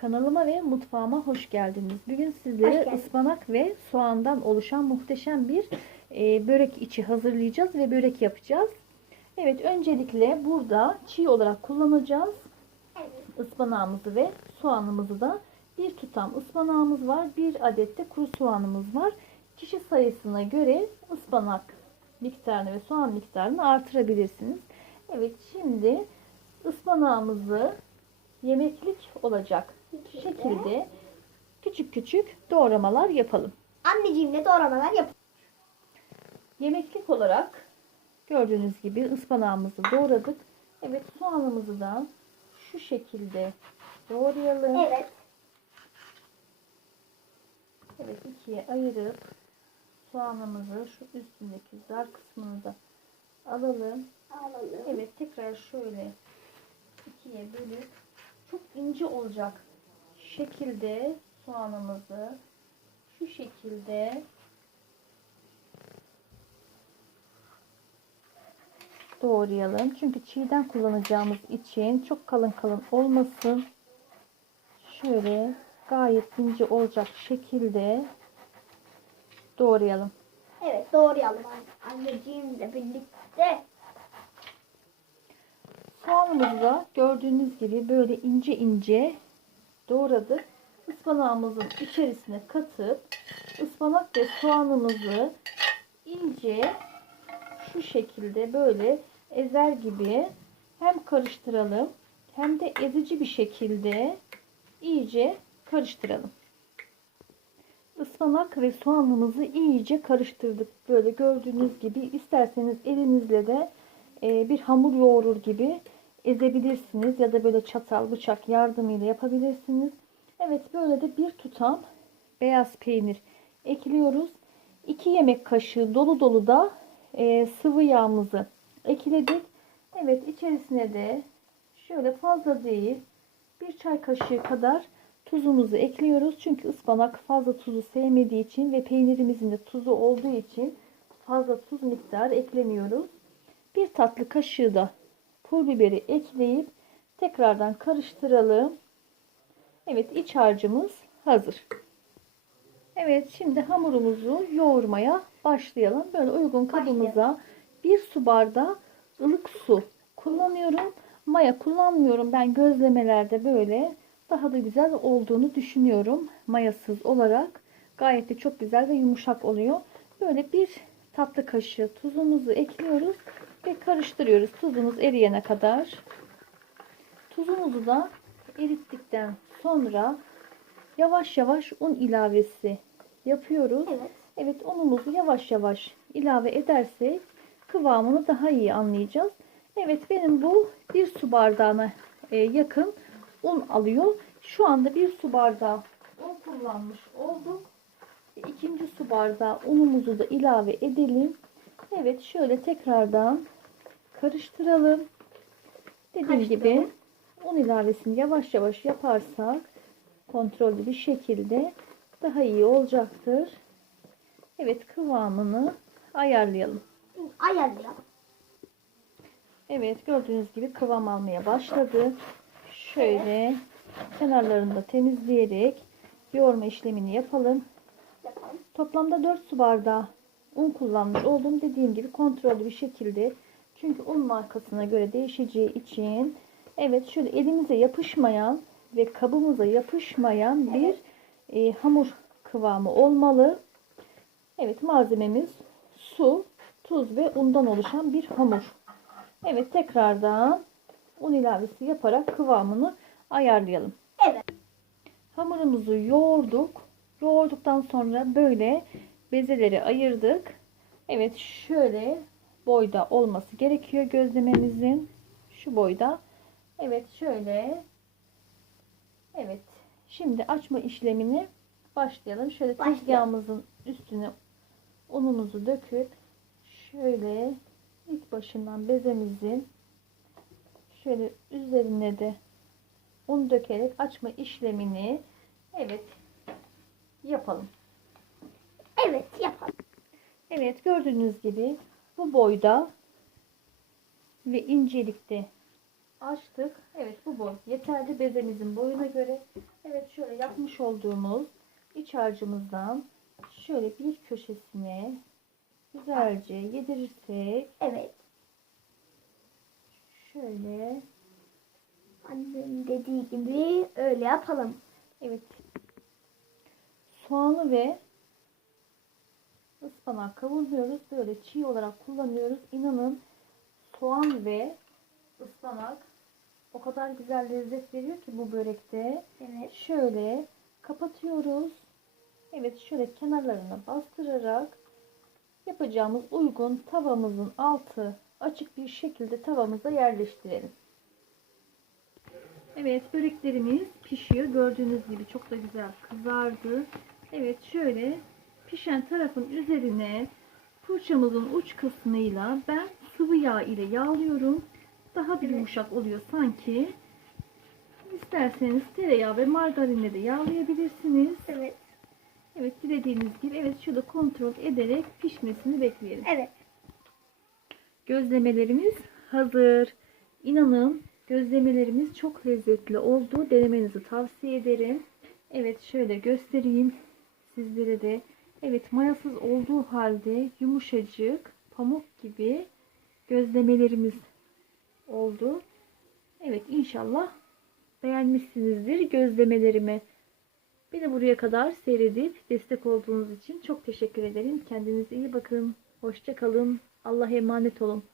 Kanalıma ve mutfağıma hoş geldiniz. Bugün sizlere Hoş ıspanak ve soğandan oluşan muhteşem bir e, börek içi hazırlayacağız ve börek yapacağız. Evet öncelikle burada çiğ olarak kullanacağız. Evet. Ispanağımızı ve soğanımızı da bir tutam ıspanağımız var. Bir adet de kuru soğanımız var. Kişi sayısına göre ıspanak miktarını ve soğan miktarını artırabilirsiniz. Evet şimdi ıspanağımızı yemeklik olacak şekilde küçük küçük doğramalar yapalım. Anneciğimle doğramalar yap. Yemeklik olarak gördüğünüz gibi ıspanağımızı doğradık. Evet soğanımızı da şu şekilde doğrayalım. Evet. Evet ikiye ayırıp soğanımızı şu üstündeki zar kısmını da alalım. Alalım. Evet tekrar şöyle ikiye bölüp çok ince olacak şekilde soğanımızı şu şekilde doğrayalım. Çünkü çiğden kullanacağımız için çok kalın kalın olmasın. Şöyle gayet ince olacak şekilde doğrayalım. Evet doğrayalım anne- anneciğimle birlikte. Soğanımızı da gördüğünüz gibi böyle ince ince doğradık. Ispanağımızın içerisine katıp ıspanak ve soğanımızı ince şu şekilde böyle ezer gibi hem karıştıralım hem de ezici bir şekilde iyice karıştıralım. Ispanak ve soğanımızı iyice karıştırdık. Böyle gördüğünüz gibi isterseniz elinizle de e, bir hamur yoğurur gibi ezebilirsiniz ya da böyle çatal bıçak yardımıyla yapabilirsiniz. Evet böyle de bir tutam beyaz peynir ekliyoruz. 2 yemek kaşığı dolu dolu da e, sıvı yağımızı ekledik. Evet içerisine de şöyle fazla değil bir çay kaşığı kadar tuzumuzu ekliyoruz. Çünkü ıspanak fazla tuzu sevmediği için ve peynirimizin de tuzu olduğu için fazla tuz miktarı eklemiyoruz. Bir tatlı kaşığı da pul biberi ekleyip tekrardan karıştıralım. Evet iç harcımız hazır. Evet şimdi hamurumuzu yoğurmaya başlayalım. Böyle uygun kabımıza bir su bardağı ılık su kullanıyorum. Maya kullanmıyorum. Ben gözlemelerde böyle daha da güzel olduğunu düşünüyorum. Mayasız olarak gayet de çok güzel ve yumuşak oluyor. Böyle bir tatlı kaşığı tuzumuzu ekliyoruz ve karıştırıyoruz. Tuzumuz eriyene kadar. Tuzumuzu da erittikten sonra yavaş yavaş un ilavesi yapıyoruz. Evet. Evet unumuzu yavaş yavaş ilave edersek kıvamını daha iyi anlayacağız. Evet benim bu bir su bardağına e, yakın un alıyor. Şu anda bir su bardağı un kullanmış olduk. İkinci su bardağı unumuzu da ilave edelim. Evet şöyle tekrardan karıştıralım. Dediğim gibi un ilavesini yavaş yavaş yaparsak kontrollü bir şekilde daha iyi olacaktır. Evet kıvamını ayarlayalım. Ayarlayalım. Evet gördüğünüz gibi kıvam almaya başladı. Şöyle kenarlarını da temizleyerek yoğurma işlemini yapalım. Yapalım. Toplamda 4 su bardağı un kullanmış oldum. Dediğim gibi kontrollü bir şekilde. Çünkü un markasına göre değişeceği için evet şöyle elimize yapışmayan ve kabımıza yapışmayan bir e, hamur kıvamı olmalı. Evet malzememiz su, tuz ve undan oluşan bir hamur. Evet tekrardan un ilavesi yaparak kıvamını ayarlayalım. Evet. Hamurumuzu yoğurduk. Yoğurduktan sonra böyle bezeleri ayırdık. Evet şöyle boyda olması gerekiyor gözlememizin. Şu boyda. Evet şöyle. Evet. Şimdi açma işlemini başlayalım. Şöyle Başlayalım. tezgahımızın üstüne unumuzu döküp şöyle ilk başından bezemizin şöyle üzerine de un dökerek açma işlemini evet yapalım. Evet yapalım. Evet gördüğünüz gibi bu boyda ve incelikte açtık. Evet bu boy yeterli bezemizin boyuna göre. Evet şöyle yapmış olduğumuz iç harcımızdan şöyle bir köşesine güzelce yedirirsek Evet. şöyle Annemin dediği gibi öyle yapalım. evet soğanı ve ıspanak kavuruyoruz. Böyle çiğ olarak kullanıyoruz. İnanın soğan ve ıspanak o kadar güzel lezzet veriyor ki bu börekte. Evet. Şöyle kapatıyoruz. Evet şöyle kenarlarına bastırarak yapacağımız uygun tavamızın altı açık bir şekilde tavamıza yerleştirelim. Evet böreklerimiz pişiyor. Gördüğünüz gibi çok da güzel kızardı. Evet şöyle pişen tarafın üzerine fırçamızın uç kısmıyla ben sıvı yağ ile yağlıyorum. Daha bir Evet. yumuşak oluyor sanki. İsterseniz tereyağı ve margarinle de yağlayabilirsiniz. Evet. Evet dilediğiniz gibi evet şurada kontrol ederek pişmesini bekleyelim. Evet. Gözlemelerimiz hazır. İnanın gözlemelerimiz çok lezzetli oldu. Denemenizi tavsiye ederim. Evet şöyle göstereyim sizlere de. Evet mayasız olduğu halde yumuşacık pamuk gibi gözlemelerimiz oldu. Evet inşallah beğenmişsinizdir gözlemelerimi. Beni buraya kadar seyredip destek olduğunuz için çok teşekkür ederim. Kendinize iyi bakın. Hoşça kalın. Allah'a emanet olun.